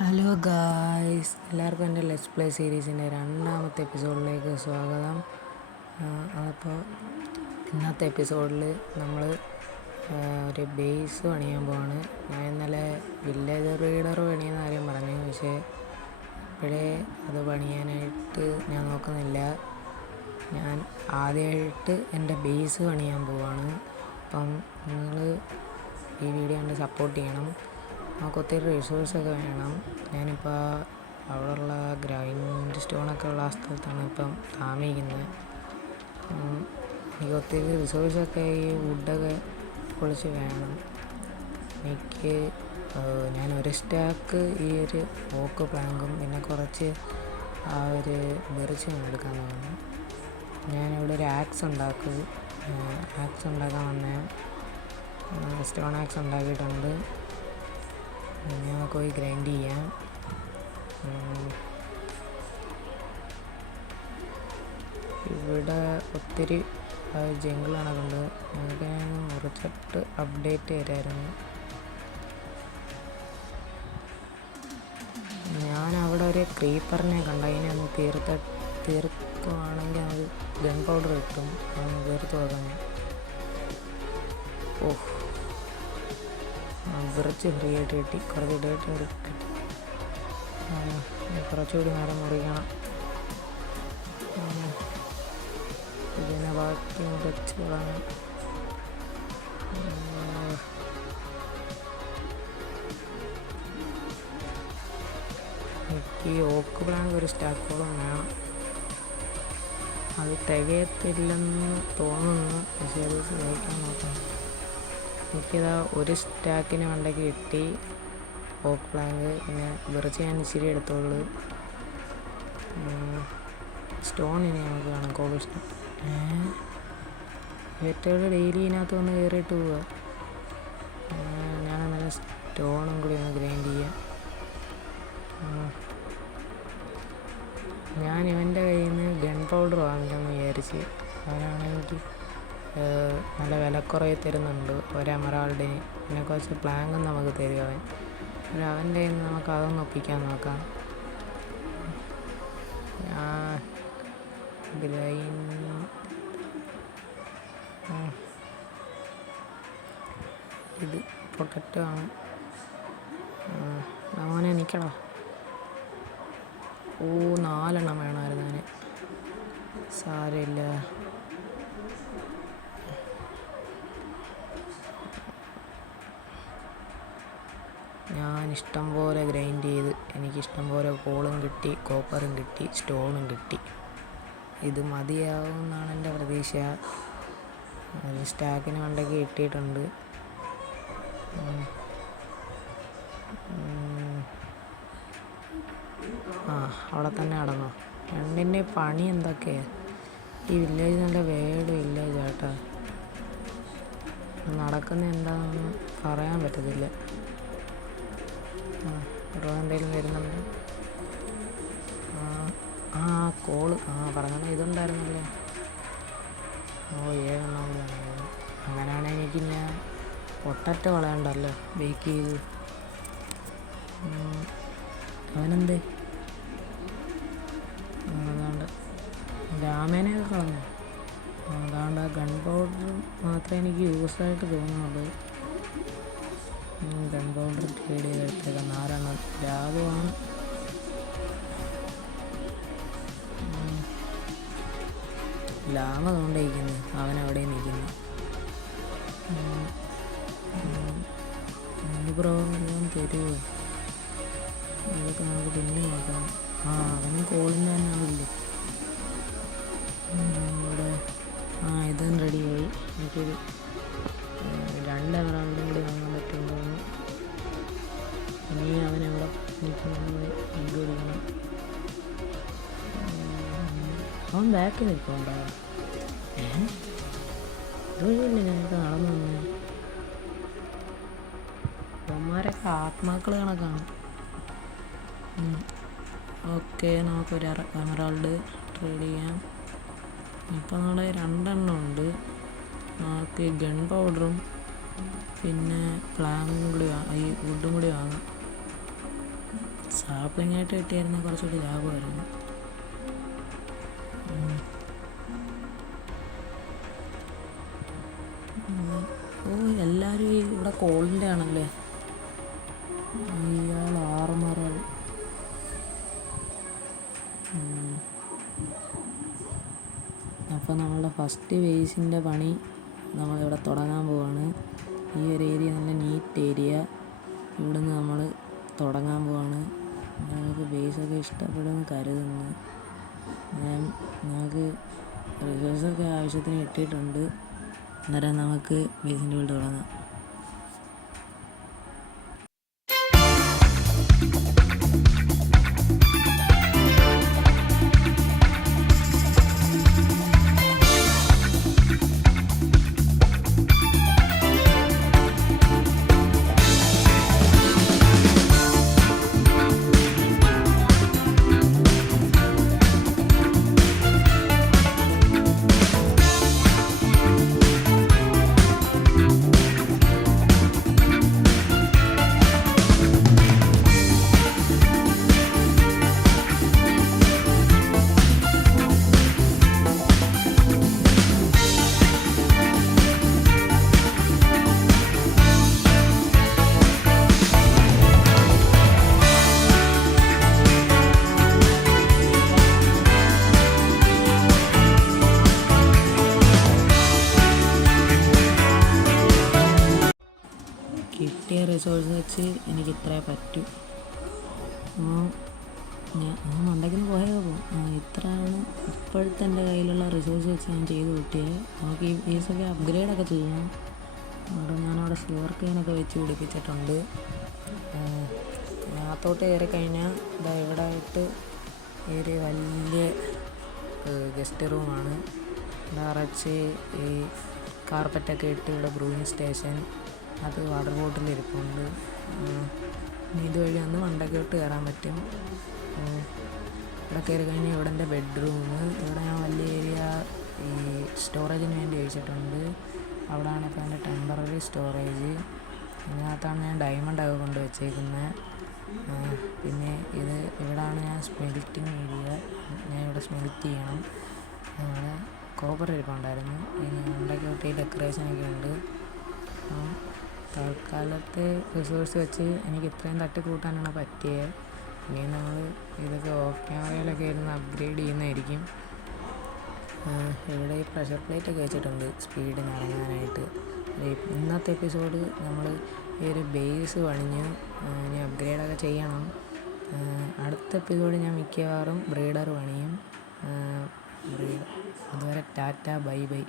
Hello guys, എല്ലാവർക്കും എൻ്റെ let's play സീരീസിൻ്റെ രണ്ടാമത്തെ എപ്പിസോഡിലേക്ക് സ്വാഗതം. അപ്പോൾ ഇന്നത്തെ എപ്പിസോഡിൽ നമ്മൾ ഒരു ബേസ് പണിയാൻ പോവാണ്. ഞാൻ ഇന്നലെ വില്ലേജ് റീഡർ പണിയുന്ന കാര്യം പറഞ്ഞു, പക്ഷേ ഇപ്പോഴേ അത് പണിയാനായിട്ട് ഞാൻ നോക്കുന്നില്ല. ഞാൻ ആദ്യമായിട്ട് എൻ്റെ ബേസ് പണിയാൻ പോവാണ്. അപ്പം നിങ്ങൾ ഈ വീഡിയോ കണ്ട് സപ്പോർട്ട് ചെയ്യണം. നമുക്ക് ഒത്തിരി റിസോഴ്സൊക്കെ വേണം. ഞാനിപ്പോൾ അവിടെയുള്ള ഗ്രൈൻഡ് സ്റ്റോണൊക്കെ ഉള്ള ആ സ്ഥലത്താണ് ഇപ്പം താമസിക്കുന്നത്. എനിക്ക് ഒത്തിരി റിസോഴ്സൊക്കെ ഈ വുഡൊക്കെ പൊളിച്ച് വേണം. ഞാൻ ഒരു സ്റ്റാക്ക് ഈ ഒരു ഓക്ക് പ്ലാങ്കും പിന്നെ കുറച്ച് ആ ഒരു ബെറിച്ചും എടുക്കാൻ തോന്നുന്നു. ഞാനിവിടെ ഒരു ആക്സ് ഉണ്ടാക്കാൻ വന്ന സ്റ്റോൺ ആക്സ് ഉണ്ടാക്കിയിട്ടുണ്ട്. നമുക്ക് പോയി ഗ്രൈൻഡ് ചെയ്യാം. ഇവിടെ ഒത്തിരി ജംഗിളാണ് കൊണ്ട് ഞങ്ങൾക്ക് ഞാൻ മുറിച്ചിട്ട് അപ്ഡേറ്റ് തരായിരുന്നു. ഞാൻ അവിടെ ഒരു ക്രീപ്പറിനെ കണ്ട, അതിനെ ഒന്ന് തീർക്കുവാണെങ്കിൽ അത് ഗൺ പൗഡർ കിട്ടും. അതൊന്ന് തീർത്ത് നോക്കാം. കുറച്ച് ഫ്രീ ആയിട്ട് കിട്ടി, കുറച്ച് ഇടയായിട്ട് കിട്ടി. കുറച്ചുകൂടി നേരം മുറിക്കണം. ഇതിനെ ബാക്കി മുറിച്ച് കളയാം. എനിക്ക് ഈ ഓക്ക് പ്ലാങ്ക് ഒരു സ്റ്റാക്കോളം വേണം. അത് തികയത്തില്ലെന്ന് തോന്നുന്നു, പക്ഷേ അത് സഹായിക്കാൻ നോക്കണം. എനിക്കിതാ ഒരു സ്റ്റാക്കിന് വേണ്ടയ്ക്ക് കിട്ടി ഓക്ക് പ്ലാങ്ക്. പിന്നെ വിറച്ച് ഞാൻ ഇച്ചിരി എടുത്തോളൂ. സ്റ്റോണിന് നമുക്ക് വേണം, കോബിൾ സ്റ്റോൺ. വെറ്റകൾ ഡെയിലി ഇതിനകത്ത് വന്ന് കയറിയിട്ട് പോവുക. ഞാൻ നല്ല സ്റ്റോണും കൂടി ഒന്ന് ഗ്രൈൻഡ് ചെയ്യാം. ഞാൻ ഇവൻ്റെ കയ്യിൽ നിന്ന് ഗൺ പൗഡർ വാങ്ങിക്കാമെന്ന് വിചാരിച്ച്. അവനാണെങ്കിൽ നല്ല വിലക്കുറവിൽ തരുന്നുണ്ട് ഒരെമറാൾഡിന്. പിന്നെ കുറച്ച് പ്ലാങ്കും നമുക്ക് തരും അവൻ. അവൻ്റെ കയ്യിൽ നിന്ന് നമുക്ക് അതൊന്ന് ഒപ്പിക്കാൻ നോക്കാം. ഇത് പൊട്ടറ്റോ ആണ്. അവനെ നിൽക്കണോ? 4 എണ്ണം വേണമായിരുന്നു അവന്. സാരമില്ല. ഞാൻ ഇഷ്ടം പോലെ ഗ്രൈൻഡ് ചെയ്ത് എനിക്കിഷ്ടം പോലെ കോളും കിട്ടി, കോപ്പറും കിട്ടി, സ്റ്റോണും കിട്ടി. ഇത് മതിയാവുമെന്നാണ് എൻ്റെ പ്രതീക്ഷ. ഒരു സ്റ്റാക്കിന് വേണ്ടൊക്കെ കിട്ടിയിട്ടുണ്ട്. അവിടെ തന്നെ നടന്നോ. രണ്ടിൻ്റെ പണി എന്തൊക്കെയാണ്? ഈ വില്ലേജ് നല്ല വേട് വില്ലേജ് കേട്ടോ. നടക്കുന്ന എന്താണെന്ന് പറയാൻ പറ്റത്തില്ല. ഇവിടെ എന്തെങ്കിലും വരുന്നുണ്ട്. കോള് പറഞ്ഞാൽ ഇതുണ്ടായിരുന്നല്ലേ. 7 എണ്ണം. അങ്ങനെയാണെങ്കിൽ എനിക്ക് ഞാൻ പൊട്ടറ്റോ കളയണ്ടല്ലോ ബേക്ക് ചെയ്ത്. അവനെന്തേ അതാണ്ട് രാമേനെയൊക്കെ കളഞ്ഞു. അതാണ്ട് ആ ഗൺ പൗഡർ മാത്രമേ എനിക്ക് യൂസായിട്ട് തോന്നുന്നുള്ളൂ. ഗൺ പൗഡർ ട്രേഡ് ചെയ്തെടുത്തേക്കാം. 4 എണ്ണം ലാഭമാണ്. ലാഭം അതുകൊണ്ടിരിക്കുന്നു. അവനവിടെ നിൽക്കുന്നു. ബ്രോ എല്ലാം തരുമോ? അതൊക്കെ നമുക്ക് പിന്നെ നോക്കാം. അവനും കോളിന് തന്നെ ആവില്ലേ. ഇവിടെ ഇതും റെഡിയായി. എനിക്കൊരു 2 എമറാൾഡും കൂടി വാങ്ങാൻ പറ്റുമെന്ന്. ഇനി അവനെവിടെ നിൽക്കുന്നത് കണ്ടുപിടിക്കണം. അവൻ ബാക്കിൽ നിൽക്കുന്നുണ്ടോ? ഇതുവഴിയല്ലേ ഞങ്ങൾക്ക് നടന്നു വന്നു. അവന്മാരൊക്കെ ആത്മാക്കൾ കണക്കാണ്. ഓക്കെ, നമുക്കൊരു എമറാൾഡ് ട്രേഡ് ചെയ്യാം. ഇപ്പം നമ്മുടെ 2 എണ്ണം ഉണ്ട്. നമുക്ക് ഗൺ പൗഡറും പിന്നെ പ്ലാങ്കും കൂടി ഈ വുഡും കൂടി വാങ്ങാം. സാപ്ലിംഗ് ആയിട്ട് കിട്ടിയായിരുന്നെങ്കിൽ കുറച്ചുകൂടി ലാഭമായിരുന്നു. ഓ, എല്ലാവരും ഇവിടെ കോളിൻ്റെ ആണല്ലേ. ഇയാൾ ആർമറൽ. അപ്പോൾ നമ്മളുടെ ഫസ്റ്റ് ബേസിൻ്റെ പണി നമ്മളിവിടെ തുടങ്ങാൻ പോവാണ്. ഈ ഒരു ഏരിയ നല്ല നീറ്റ് ഏരിയ. ഇവിടുന്ന് നമ്മൾ തുടങ്ങാൻ പോവാണ്. ഞങ്ങൾക്ക് ബേസൊക്കെ ഇഷ്ടപ്പെടുമെന്ന് കരുതുന്നു. ഞങ്ങൾക്ക് റിസോഴ്സൊക്കെ ആവശ്യത്തിന് കിട്ടിയിട്ടുണ്ട്. അന്നേരം നമുക്ക് ബേസിൻ്റെ വീട് തുടങ്ങാം. കിട്ടിയ റിസോഴ്സ് വെച്ച് എനിക്ക് ഇത്രേ പറ്റൂ. ഞാൻ മണ്ടയ്ക്കിന് പോയാൽ പോകും. ഇത്രയാണ് ഇപ്പോഴത്തെ എൻ്റെ കയ്യിലുള്ള റിസോഴ്സ് വെച്ച് ഞാൻ ചെയ്ത് കിട്ടിയത്. നമുക്ക് ഈ ബേസൊക്കെ അപ്ഗ്രേഡൊക്കെ ചെയ്യണം. ഞാനവിടെ ഷുഗർ കെയിനൊക്കെ വെച്ച് പിടിപ്പിച്ചിട്ടുണ്ട്. അകത്തോട്ട് കയറി കഴിഞ്ഞാൽ ഇവിടെ ആയിട്ട് ഒരു വലിയ ഗസ്റ്റ് റൂമാണ്. നിറച്ച് ഈ കാർപ്പറ്റൊക്കെ ഇട്ട് ഇവിടെ ബ്രൂയിങ് സ്റ്റേഷൻ, അത് വാട്ടർ ബോട്ടിലിരിപ്പുണ്ട്. ഇതുവഴി ഒന്ന് മണ്ടയ്ക്കോട്ട് കയറാൻ പറ്റും. ഇവിടെ കയറി കഴിഞ്ഞാൽ ഇവിടെ എൻ്റെ ബെഡ്റൂം. ഇവിടെ ഞാൻ വലിയ ഏരിയ ഈ സ്റ്റോറേജിന് വേണ്ടി വെച്ചിട്ടുണ്ട്. അവിടെയാണ് ഇപ്പോൾ എൻ്റെ ടെമ്പററി സ്റ്റോറേജ്. ഇതിനകത്താണ് ഞാൻ ഡയമണ്ടൊക്കെ കൊണ്ട് വെച്ചേക്കുന്നത്. പിന്നെ ഇവിടാണ് ഞാൻ സ്മെൽറ്റിങ് ഏരിയ. ഞാൻ ഇവിടെ സ്മെൽറ്റ് ചെയ്യണം. അവിടെ കോപ്പർ ഇരിപ്പുണ്ടായിരുന്നു. ഇനി മണ്ടയ്ക്കോട്ട് ഡെക്കറേഷനൊക്കെ ഉണ്ട്. തൽക്കാലത്തെ റിസോഴ്സ് വെച്ച് എനിക്ക് ഇത്രയും തട്ടിക്കൂട്ടാനാണ് പറ്റിയത്. ഇനി നമ്മൾ ഇതൊക്കെ ഓഫ് ക്യാമറയിലൊക്കെ ഇരുന്ന് അപ്ഗ്രേഡ് ചെയ്യുന്നതായിരിക്കും. ഇവിടെ ഈ പ്രഷർ പ്ലേറ്റൊക്കെ വെച്ചിട്ടുണ്ട് സ്പീഡിന് ഇറങ്ങാനായിട്ട്. ഇന്നത്തെ എപ്പിസോഡ് നമ്മൾ ഈ ഒരു ബേസ് പണിഞ്ഞ് ഇനി അപ്ഗ്രേഡൊക്കെ ചെയ്യണം. അടുത്ത എപ്പിസോഡ് ഞാൻ മിക്കവാറും ബ്രീഡർ പണിയും. അതുവരെ ടാറ്റ, ബൈ ബൈ.